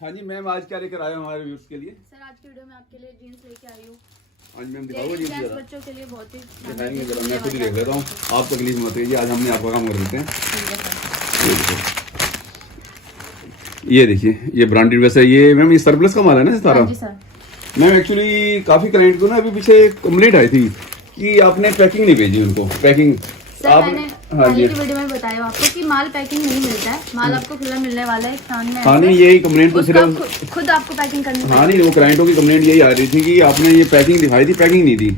हाँ जी मैम, आज क्या लेकर आए हो हमारे व्यूअर्स के लिए? सर आज की वीडियो में आपके लिए जीन्स लेके आई हूँ। आज मैम दिखाओगे जीन्स जरा? बच्चों के लिए बहुत ही दिखाएंगे जरा, मैं खुद ही देख लेता हूँ, आप तकलीफ मत कीजिए, आज हमने आपका काम कर देते हैं। ये देखिए, ये ब्रांडेड वैसे ये मैम ये सरप्लस का माल है ना सारा? जी सर। मैम एक्चुअली काफी क्लाइंट को ना अभी पीछे कंप्लेंट आई थी कि आपने पैकिंग नहीं भेजी उनको। पैकिंग सर आप मैंने पहले की वीडियो में बताया आपको कि माल पैकिंग नहीं मिलता है, माल आपको खुला मिलने वाला है सामने। हाँ नहीं, यही कंप्लेंट तो सिर्फ खुद आपको पैकिंग करनी है। हाँ नहीं, वो क्लाइंटों की कंप्लेंट यही आ रही थी कि आपने ये पैकिंग दिखाई थी, पैकिंग नहीं दी,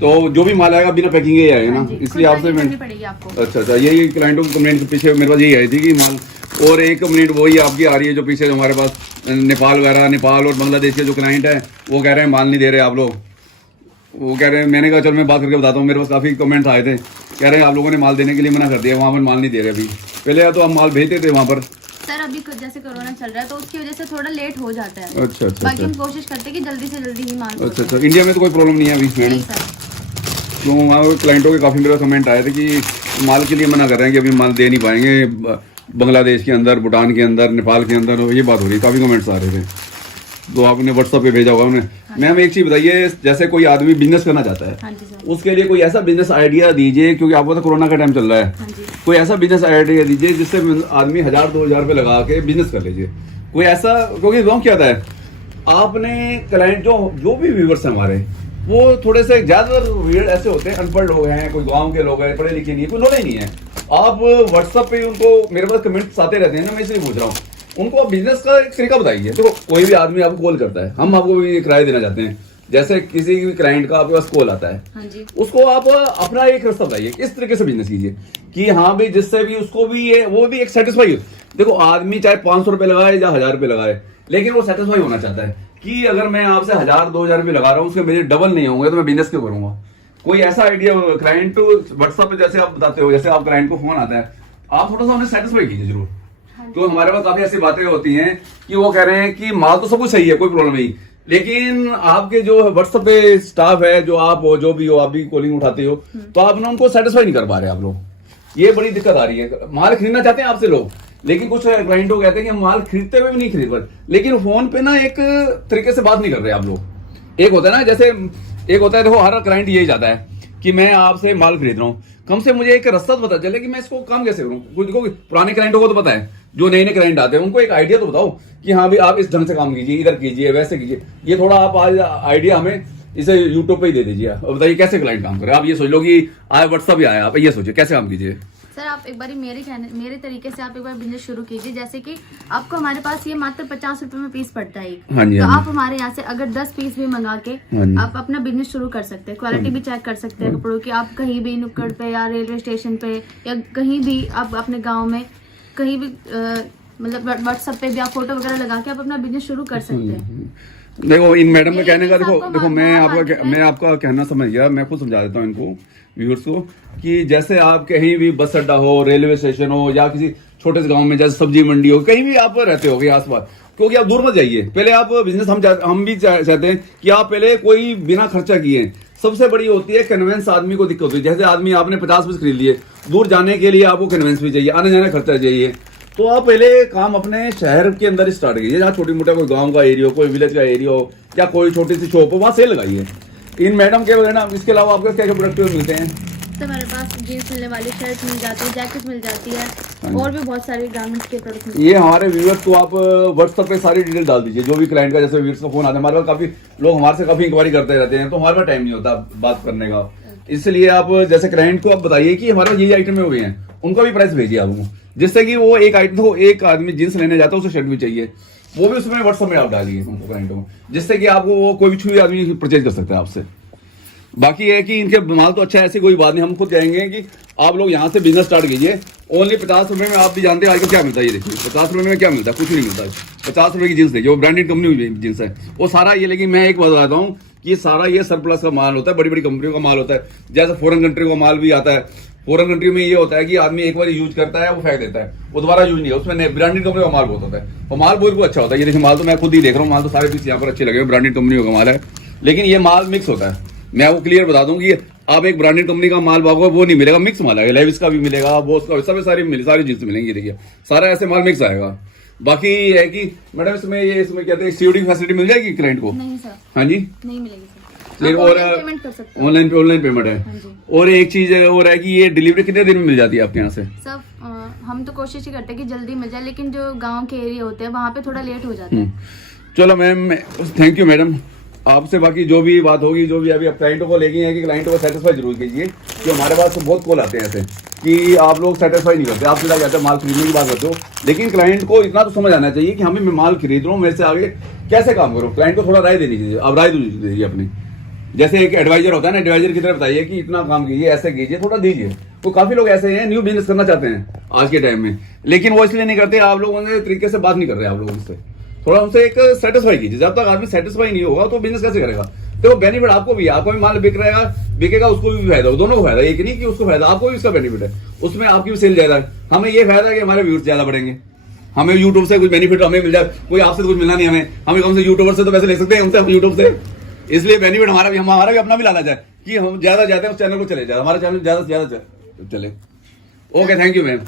तो जो भी माल आएगा बिना पैकिंग ही आएगा ना, इसलिए आपसे मैं अच्छा यही क्लाइंटों की कंप्लेंट पीछे मेरे पास यही आई थी कि माल। और एक कंप्लेंट वही आपकी आ रही है जो पीछे हमारे पास नेपाल वगैरह, नेपाल और बांग्लादेश के जो क्लाइंट है वो कह रहे हैं माल नहीं दे रहे आप लोग। वो कह रहे हैं, मैंने कहा चलो मैं बात करके बताता हूँ, मेरे पास काफ़ी कमेंट्स आए थे, कह रहे हैं आप लोगों ने माल देने के लिए मना कर दिया, वहाँ पर माल नहीं दे रहे अभी। पहले तो आप माल भेजते थे वहाँ पर सर, अभी जैसे कोरोना चल रहा है तो उसकी वजह से थोड़ा लेट हो जाता है। अच्छा। बाकी हम कोशिश करते हैं कि जल्दी से जल्दी ही माल। अच्छा, इंडिया में तो कोई प्रॉब्लम नहीं है अभी मैडम? तो वहाँ क्लाइंटों के काफ़ी मेरा कमेंट आए थे कि माल के लिए मना कर रहे हैं कि अभी माल दे नहीं पाएंगे, बांग्लादेश के अंदर, भूटान के अंदर, नेपाल के अंदर, ये बात हो रही है, काफ़ी कमेंट्स आ रहे थे, तो आपने व्हाट्सएप पे भेजा होगा उन्हें। मैम एक चीज़ बताइए, जैसे कोई आदमी बिजनेस करना चाहता है, हाँ जी सर, उसके लिए कोई ऐसा बिजनेस आइडिया दीजिए, क्योंकि आपको तो कोरोना का टाइम चल रहा है, हाँ जी, कोई ऐसा बिजनेस आइडिया दीजिए जिससे आदमी 1000-2000 रुपये लगा के बिजनेस कर लीजिए कोई ऐसा। क्योंकि गाँव क्या होता है, आपने क्लाइंट जो भी व्यूवर्स हैं हमारे, वो थोड़े से ज्यादातर व्यूअर ऐसे होते हैं, अनपढ़ लोग हैं, कोई गांव के लोग हैं, पढ़े लिखे नहीं है, कोई नॉलेज नहीं है। आप व्हाट्सएप पे उनको, मेरे पास कमेंट्स आते रहते हैं ना, मैं इसलिए पूछ रहा हूँ, उनको बिजनेस का एक तरीका बताइए। तो कोई भी आदमी आपको कॉल करता है, हम आपको भी किराया देना चाहते हैं, जैसे किसी भी क्लाइंट का आपके पास कॉल आता है, हाँ जी, उसको आप अपना एक रास्ता बताइए, किस तरीके से बिजनेस कीजिए कि हाँ भाई, जिससे भी उसको भी ये वो भी एक सेटिस्फाई हो। देखो आदमी चाहे 500 रुपये लगाए या 1000 रुपये लगाए, लेकिन वो सेटिस्फाई होना चाहता है कि अगर मैं आपसे 1000-2000 रुपये लगा रहा हूँ, उसके मेरे डबल नहीं होंगे तो मैं बिजनेस क्यों करूंगा। कोई ऐसा आइडिया क्लाइंट व्हाट्सएप पे जैसे आप बताते हो, जैसे आप क्लाइंट को फोन आता है, आप थोड़ा सा उन्हें सेटिस्फाई कीजिए जरूर। तो हमारे पास काफी ऐसी बातें होती हैं कि वो कह रहे हैं कि माल तो सब कुछ सही है, कोई प्रॉब्लम नहीं, लेकिन आपके जो व्हाट्सएप पे स्टाफ है, जो आप हो, जो भी हो, आप भी कॉलिंग उठाते हो, तो आप ना उनको सेटिस्फाई नहीं कर पा रहे आप लोग, ये बड़ी दिक्कत आ रही है। माल खरीदना चाहते हैं आपसे लोग, लेकिन कुछ क्लाइंट कहते हैं कि हम माल खरीदते हुए भी नहीं खरीद पाते, लेकिन फोन पे ना एक तरीके से बात नहीं कर रहे आप लोग। एक होता है ना, जैसे एक होता है, देखो हर क्लाइंट यही चाहता है कि मैं आपसे माल खरीद रहा हूँ, कम से मुझे एक रास्ता तो पता चले कि मैं इसको काम कैसे करूँ। कुछ देखो पुराने क्लाइंटों को तो पता है, जो नए नए क्लाइंट आते हैं उनको एक आइडिया तो बताओ कि हाँ भाई आप इस ढंग से काम कीजिए, इधर कीजिए, वैसे कीजिए। ये थोड़ा आप आज आइडिया हमें इसे यूट्यूब पे ही दे दीजिए और बताइए कैसे क्लाइंट काम करे। आप ये सोच लो कि आज व्हाट्सअप ही आया, आप ये सोचिए कैसे काम कीजिए। सर आप एक बार मेरे तरीके से आप एक बार बिजनेस शुरू कीजिए। जैसे कि आपको हमारे पास ये मात्र 50 रुपए में पीस पड़ता है, हाँ जी, तो हाँ आप हमारे यहाँ से अगर 10 पीस भी मंगा के आप अपना बिजनेस शुरू कर सकते हैं। क्वालिटी भी चेक कर सकते हैं कपड़ों की। आप कहीं भी नुक्कड़ पे या रेलवे स्टेशन पे या कहीं भी आप अपने गाँव में कहीं भी मतलब व्हाट्सएप पे भी आप फोटो वगैरह लगा के आप अपना बिजनेस शुरू कर सकते हैं। देखो इन मैडम का कहने का, देखो मैं आपका कहना समझ गया, मैं खुद समझा देता हूँ इनको व्यूअर्स को कि जैसे आप कहीं भी बस अड्डा हो, रेलवे स्टेशन हो, या किसी छोटे से गांव में जैसे सब्जी मंडी हो, कहीं भी आप रहते हो आसपास, क्योंकि आप दूर मत जाइए। पहले आप बिजनेस हम भी चाहते हैं कि आप पहले कोई बिना खर्चा किए, सबसे बड़ी होती है कन्वेंस, आदमी को दिक्कत होती है। जैसे आदमी आपने 50 पीस खरीद लिए, दूर जाने के लिए आपको कन्वेंस भी चाहिए, आने जाने खर्चा चाहिए, तो आप पहले काम अपने शहर के अंदर स्टार्ट कीजिए, जहाँ छोटी मोटा कोई गांव का एरिया हो, कोई विलेज का एरिया हो, या कोई छोटी सी शॉप हो, वहाँ सेल लगाइए। इन मैडम के वगैरह ना, इसके अलावा आपके क्या क्या प्रोडक्ट मिलते हैं? तो हमारे पास जीन्स मिलने वाली, शर्ट मिल जाती है, जैकेट मिल जाती है, और भी बहुत सारे गारमेंट्स के प्रोडक्ट मिलते हैं। ये हमारे व्यूअर्स को आप व्हाट्सएप पे सारी डिटेल डाल दीजिए, जो भी क्लाइंट का, जैसे व्यूअर्स का फोन आता है हमारे पास, काफी लोग हमारे से काफी इंक्वायरी करते रहते हैं, तो हमारे पास टाइम नहीं होता बात करने का, इसलिए आप जैसे क्लाइंट को आप बताइए कि हमारे पास ये आइटम हुए हैं, उनका भी प्राइस भेजिए आप, जिससे कि वो एक आइटम को, एक आदमी जींस लेने जाता है उसे शर्ट भी चाहिए, वो भी उसमें व्हाट्सएप में आप डालिए उनको क्लाइंटों को, जिससे कि आपको वो कोई भी आदमी परचेज कर सकता है आपसे। बाकी है कि इनके माल तो अच्छा है, ऐसी कोई बात नहीं, हम खुद कहेंगे कि आप लोग यहाँ से बिजनेस स्टार्ट कीजिए। ओनली 50 रुपए में, आप भी जानते हैं आजकल क्या मिलता है, ये देखिए 50 रुपए में क्या मिलता है, कुछ नहीं मिलता है। 50 रुपए की जींस देखिए, वो ब्रांडेड कंपनी की जींस है वो सारा ये, लेकिन मैं एक बात बताता हूँ कि सारा ये सरप्लस का माल होता है, बड़ी बड़ी कंपनियों का माल होता है। जैसे फॉरेन कंट्री का माल भी आता है, फॉरेन कंट्री में ये होता है कि आदमी एक बार यूज करता है, वो फेंक देता है, वो दोबारा यूज नहीं है, उसमें ब्रांडेड कंपनी का माल बहुत होता है, और माल बहुत अच्छा होता है। ये देखिए माल तो मैं खुद ही देख रहा हूँ, माल तो सारे पीस यहाँ पर अच्छे लगे, ब्रांडेड कंपनियों का माल है, लेकिन ये माल मिक्स होता है। मैं आपको क्लियर बता दूं कि आप एक ब्रांडेड कंपनी का माल पाओगे वो नहीं मिलेगा, मिक्स माल आएगा, लेविस का भी मिलेगा, बोस का भी, सारी जींस मिलेंगी। देखिए सारा ऐसे माल मिक्स आएगा, बाकी ये है कि मैडम इसमें कहते हैं सीओडी फैसिलिटी मिल जाएगी क्लाइंट को? नहीं सर, हाँ जी, नहीं मिलेगी सर। लेकिन आप और ऑनलाइन पेमेंट कर सकते हो। ऑनलाइन पेमेंट है। हाँ जी। और एक चीज और है कि ये डिलीवरी कितने दिन में मिल जाती है आपके यहाँ से? सब हम तो कोशिश ही करते हैं कि जल्दी मिल जाए, लेकिन जो गांव के एरिया होते हैं वहाँ पे थोड़ा लेट हो जाता है। चलो मैम, थैंक यू मैडम। आपसे बाकी जो भी बात होगी, जो भी अभी आप क्लाइंटों को लेके हैं कि क्लाइंटों को सेटिस्फाई जरूर कीजिए, कि हमारे पास तो बहुत कॉल आते हैं ऐसे कि आप लोग सेटिस्फाई नहीं करते, आप सीधा कहते हैं माल खरीदने की बात करते हो, लेकिन क्लाइंट को इतना तो समझ आना चाहिए कि हमें मैं माल खरीद रहा हूँ, मेरे से आगे कैसे काम करूँ। क्लाइंट को थोड़ा राय देनी चाहिए, आप राय दीजिए अपनी। जैसे एक एडवाइजर होता है ना, एडवाइजर की तरह बताइए कि इतना काम कीजिए, ऐसे कीजिए, थोड़ा दीजिए। तो काफी लोग ऐसे हैं न्यू बिजनेस करना चाहते हैं आज के टाइम में, लेकिन वो इसलिए नहीं करते, आप लोगों ने तरीके से बात नहीं कर रहे, आप लोगों से थोड़ा उनसे एक सेटिस्फाई कीजिए। जब तक आदमी सेटिस्फाई नहीं होगा तो बिजनेस कैसे करेगा? तो बेनिफिट आपको भी, आपको भी माल बिकेगा, उसको भी फायदा, दोनों को फायदा, एक नहीं कि उसको फायदा, आपको भी इसका बेनिफिट है, उसमें आपकी भी सेल ज्यादा है, हमें ये फायदा है कि हमारे व्यूज ज्यादा बढ़ेंगे, हमें यूट्यूब से कुछ बेनिफिट हमें मिल जाए, कोई आपसे तो कुछ मिलना नहीं, हमें कम से यूट्यूबर से तो पैसे ले सकते हैं, उनसे हम यूट्यूब से, इसलिए बेनिफिट हमारा भी अपना भी लाना चाहे कि हम ज्यादा जाते हैं उस चैनल को चले जाए, हमारा चैनल ज्यादा से ज्यादा चले। Okay, thank you ma'am.